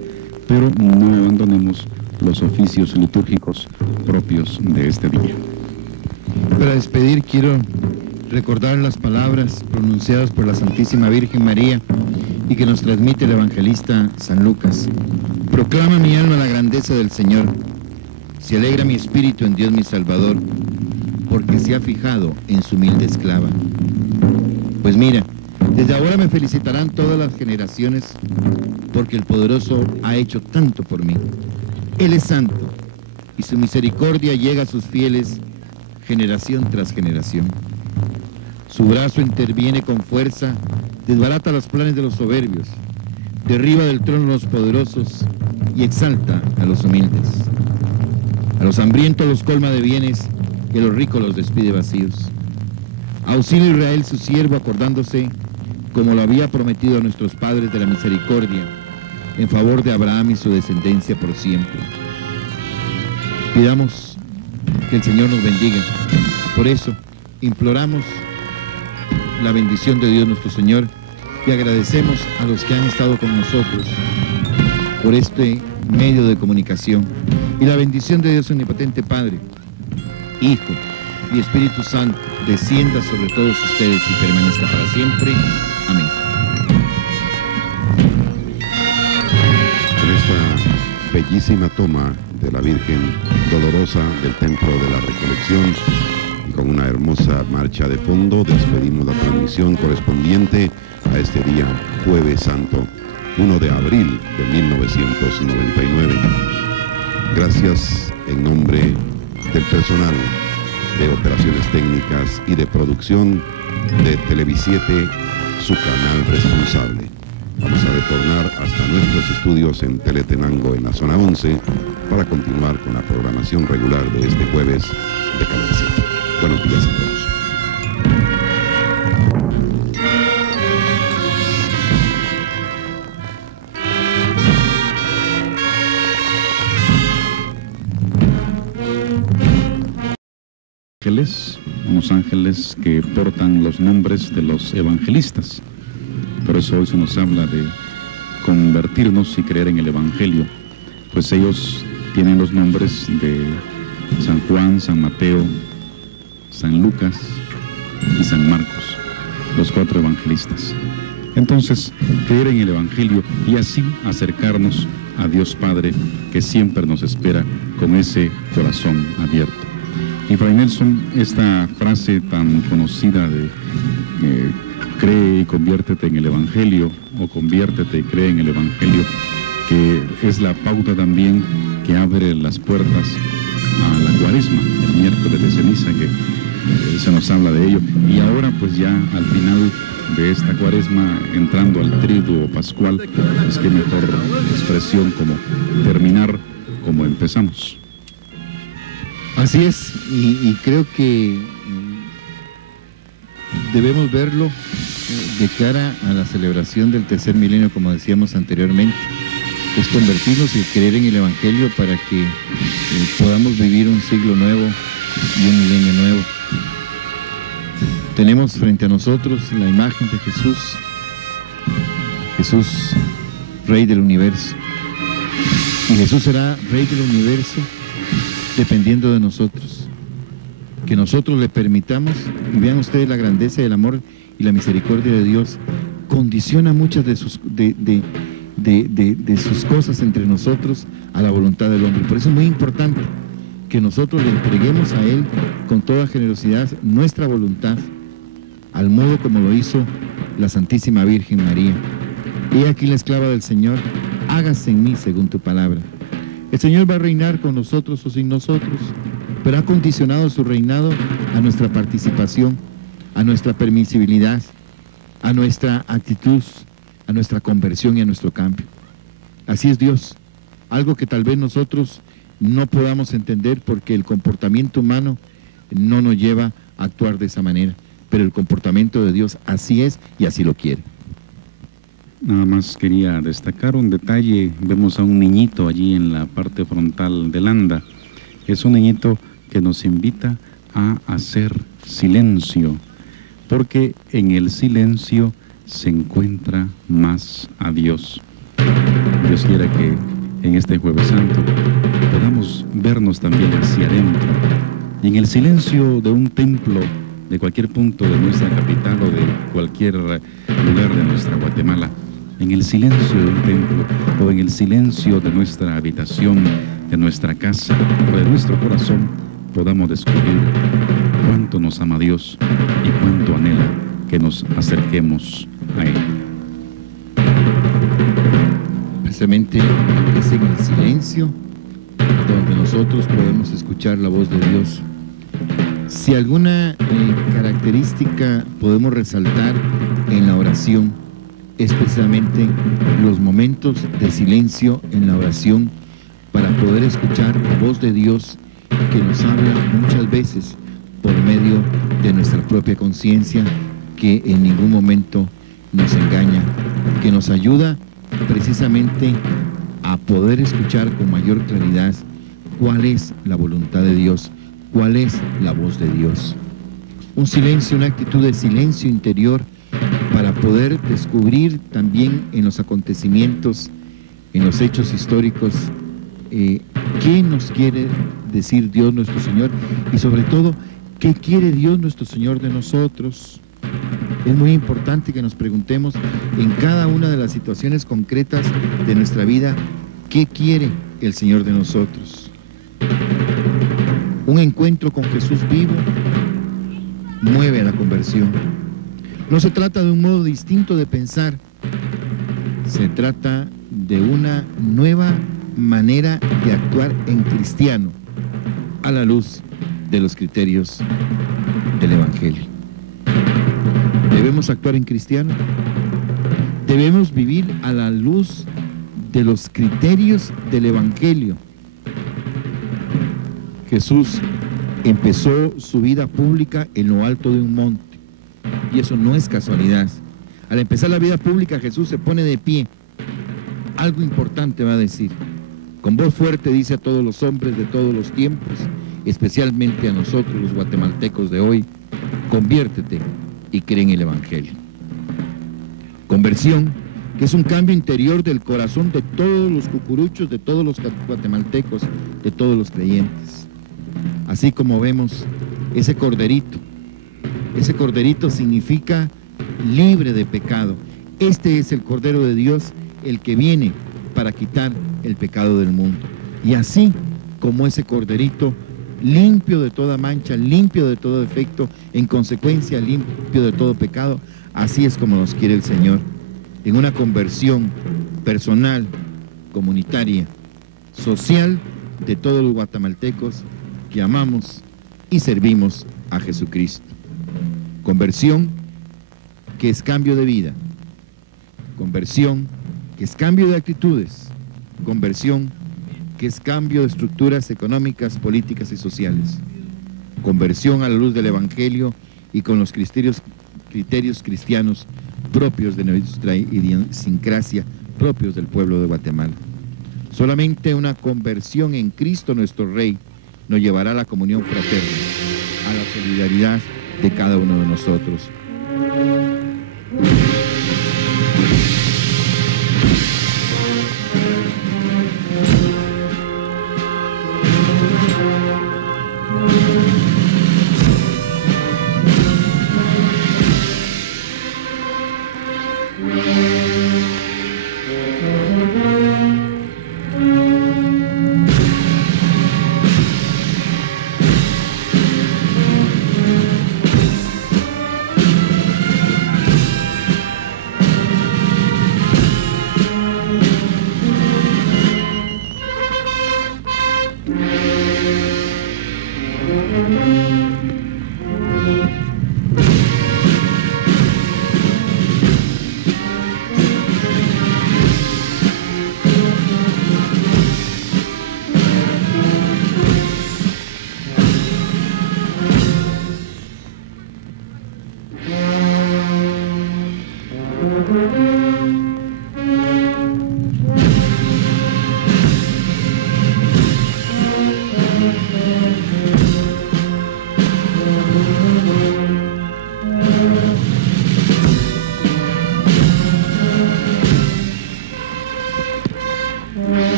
pero no abandonemos los oficios litúrgicos propios de este día. Para despedir quiero recordar las palabras pronunciadas por la Santísima Virgen María y que nos transmite el evangelista San Lucas. Proclama mi alma la grandeza del Señor. Se alegra mi espíritu en Dios mi Salvador, porque se ha fijado en su humilde esclava. Pues mira, desde ahora me felicitarán todas las generaciones, porque el Poderoso ha hecho tanto por mí. Él es santo, y su misericordia llega a sus fieles generación tras generación. Su brazo interviene con fuerza, desbarata los planes de los soberbios, derriba del trono a los poderosos y exalta a los humildes. A los hambrientos los colma de bienes y a los ricos los despide vacíos. Auxilia a Israel su siervo, acordándose, como lo había prometido a nuestros padres, de la misericordia en favor de Abraham y su descendencia por siempre. Pidamos que el Señor nos bendiga. Por eso imploramos la bendición de Dios nuestro Señor y agradecemos a los que han estado con nosotros por este medio de comunicación. Y la bendición de Dios omnipotente, Padre, Hijo y Espíritu Santo, descienda sobre todos ustedes y permanezca para siempre. Amén. Con esta bellísima toma de la Virgen Dolorosa del Templo de la Recolección y con una hermosa marcha de fondo, despedimos la transmisión correspondiente a este día, Jueves Santo, 1 de abril de 1999. Gracias en nombre del personal de operaciones técnicas y de producción de Televisiete, su canal responsable. Vamos a retornar hasta nuestros estudios en Teletenango, en la zona 11, para continuar con la programación regular de este jueves de Canal 7. Buenos días a todos. Unos ángeles que portan los nombres de los evangelistas. Por eso hoy se nos habla de convertirnos y creer en el Evangelio, pues ellos tienen los nombres de San Juan, San Mateo, San Lucas y San Marcos, los 4 evangelistas. Entonces, creer en el Evangelio y así acercarnos a Dios Padre, que siempre nos espera con ese corazón abierto. Y Fray Nelson, esta frase tan conocida de cree y conviértete en el Evangelio, o conviértete y cree en el Evangelio, que es la pauta también que abre las puertas a la Cuaresma, el miércoles de ceniza, que se nos habla de ello. Y ahora pues ya al final de esta Cuaresma, entrando al Triduo Pascual, es que mejor expresión como terminar como empezamos. Así es, y creo que debemos verlo de cara a la celebración del tercer milenio, como decíamos anteriormente. Es convertirnos y creer en el Evangelio para que podamos vivir un siglo nuevo y un milenio nuevo. Tenemos frente a nosotros la imagen de Jesús, Jesús, Rey del Universo. Y Jesús será Rey del Universo dependiendo de nosotros. Que nosotros le permitamos, y vean ustedes la grandeza y el amor y la misericordia de Dios, condiciona muchas de sus cosas entre nosotros a la voluntad del hombre. Por eso es muy importante que nosotros le entreguemos a Él con toda generosidad nuestra voluntad, al modo como lo hizo la Santísima Virgen María. He aquí la esclava del Señor, hágase en mí según tu palabra. El Señor va a reinar con nosotros o sin nosotros, pero ha condicionado su reinado a nuestra participación, a nuestra permisibilidad, a nuestra actitud, a nuestra conversión y a nuestro cambio. Así es Dios, algo que tal vez nosotros no podamos entender porque el comportamiento humano no nos lleva a actuar de esa manera, pero el comportamiento de Dios así es y así lo quiere. Nada más quería destacar un detalle. Vemos a un niñito allí en la parte frontal del anda. Es un niñito que nos invita a hacer silencio, porque en el silencio se encuentra más a Dios. Dios quiera que en este Jueves Santo podamos vernos también hacia adentro. Y en el silencio de un templo, de cualquier punto de nuestra capital o de cualquier lugar de nuestra Guatemala, en el silencio de un templo o en el silencio de nuestra habitación, de nuestra casa o de nuestro corazón, podamos descubrir cuánto nos ama Dios y cuánto anhela que nos acerquemos a Él. Precisamente es en el silencio donde nosotros podemos escuchar la voz de Dios. Si alguna característica podemos resaltar en la oración, es precisamente los momentos de silencio en la oración para poder escuchar la voz de Dios que nos habla muchas veces por medio de nuestra propia conciencia, que en ningún momento nos engaña, que nos ayuda precisamente a poder escuchar con mayor claridad cuál es la voluntad de Dios, cuál es la voz de Dios. Un silencio, una actitud de silencio interior para poder descubrir también en los acontecimientos, en los hechos históricos, qué nos quiere decir Dios nuestro Señor y sobre todo, qué quiere Dios nuestro Señor de nosotros. Es muy importante que nos preguntemos en cada una de las situaciones concretas de nuestra vida, ¿qué quiere el Señor de nosotros? Un encuentro con Jesús vivo mueve a la conversión. No se trata de un modo distinto de pensar, se trata de una nueva manera de actuar en cristiano a la luz de los criterios del Evangelio. ¿Debemos actuar en cristiano? Debemos vivir a la luz de los criterios del Evangelio. Jesús empezó su vida pública en lo alto de un monte, y eso no es casualidad. Al empezar la vida pública, Jesús se pone de pie. Algo importante va a decir. Con voz fuerte dice a todos los hombres de todos los tiempos, especialmente a nosotros los guatemaltecos de hoy, conviértete y cree en el Evangelio. Conversión, que es un cambio interior del corazón de todos los cucuruchos, de todos los guatemaltecos, de todos los creyentes. Así como vemos ese corderito significa libre de pecado. Este es el Cordero de Dios, el que viene para quitar el pecado del mundo. Y así como ese corderito, limpio de toda mancha, limpio de todo defecto, en consecuencia limpio de todo pecado, así es como nos quiere el Señor, en una conversión personal, comunitaria, social de todos los guatemaltecos que amamos y servimos a Jesucristo. Conversión que es cambio de vida, conversión que es cambio de actitudes, conversión que es cambio de estructuras económicas, políticas y sociales, conversión a la luz del Evangelio y con los criterios cristianos propios de nuestra idiosincrasia, propios del pueblo de Guatemala. Solamente una conversión en Cristo nuestro Rey nos llevará a la comunión fraterna, a la solidaridad de cada uno de nosotros.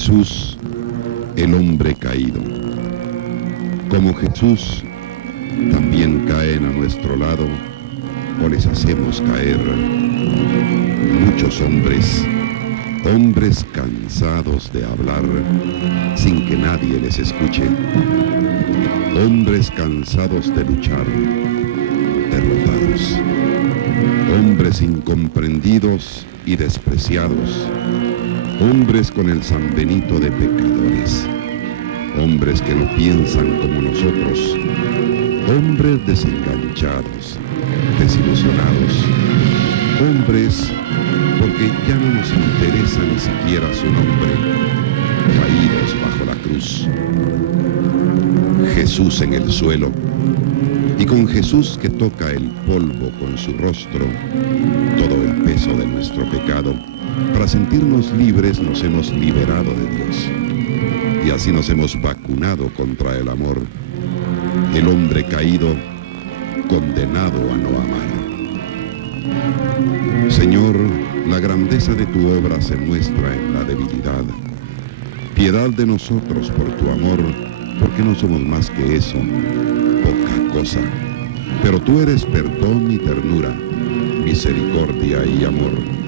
Jesús, el hombre caído. Como Jesús, también caen a nuestro lado o les hacemos caer muchos hombres, hombres cansados de hablar sin que nadie les escuche, hombres cansados de luchar, derrotados, hombres incomprendidos y despreciados, hombres con el San Benito de pecadores, hombres que no piensan como nosotros, hombres desenganchados, desilusionados, hombres porque ya no nos interesa ni siquiera su nombre, caídos bajo la cruz. Jesús en el suelo, y con Jesús que toca el polvo con su rostro, todo el peso de nuestro pecado. Para sentirnos libres nos hemos liberado de Dios y así nos hemos vacunado contra el amor, el hombre caído, condenado a no amar. Señor, la grandeza de tu obra se muestra en la debilidad. Piedad de nosotros por tu amor, porque no somos más que eso, poca cosa. Pero tú eres perdón y ternura, misericordia y amor.